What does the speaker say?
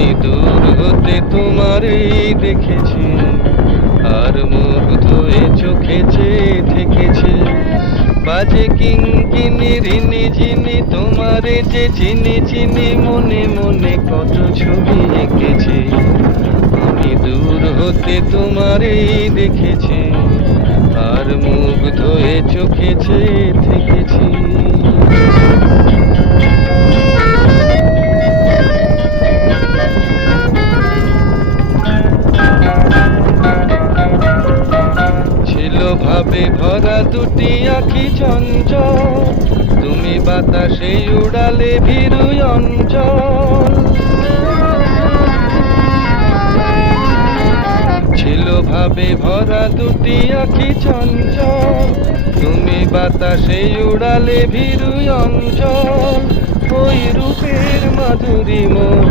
আমি দূর হতে তোমারই দেখেছি, আর মুগ্ধ হয়ে চোখে চেয়ে থেকেছি। বাজে কিঙ্কিনি রিনি ঝিনি তোমারে যে চিনি চিনি, মনে মনে কত ছবি এঁকেছি। আমি দূর হতে তোমারই দেখেছি, আর মুগ্ধ হয়ে চোখে চেয়ে থেকেছি। ছিল ভাবে ভরা দুটি আঁখি চঞ্চল, তুমি বাতাসে উড়ালে ভীরু অঞ্চল। ছিল ভাবে ভরা দুটি আঁখি চঞ্চল, তুমি বাতাসে উড়ালে ভীরু অঞ্চল। ওই রূপের মাধুরী মোর